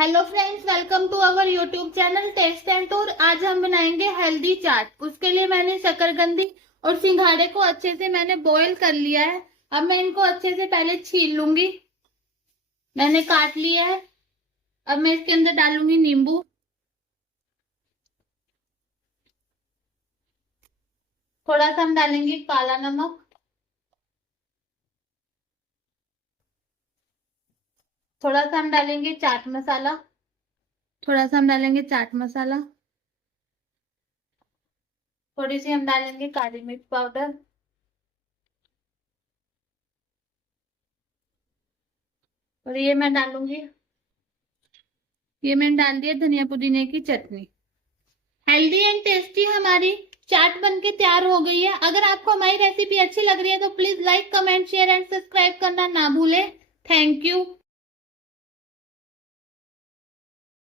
Hello friends, welcome to our YouTube channel taste and tour. आज हम बनाएंगे healthy चाट। उसके लिए मैंने शकरकंदी और सिंघाड़े को अच्छे से मैंने बॉईल कर लिया है। अब मैं इनको अच्छे से पहले छील लूंगी। मैंने काट लिया है। अब मैं इसके अंदर डालूंगी नींबू, थोड़ा सा हम डालेंगे काला नमक, थोड़ा सा हम डालेंगे चाट मसाला, थोड़ा सा हम डालेंगे चाट मसाला, थोड़ी सी हम डालेंगे काली मिर्च पाउडर, और ये मैंने डाल दिया धनिया पुदीने की चटनी। हेल्दी एंड टेस्टी हमारी चाट बनके तैयार हो गई है। अगर आपको हमारी रेसिपी अच्छी लग रही है तो please like, comment, share and subscribe करना ना भूलें। Thank you.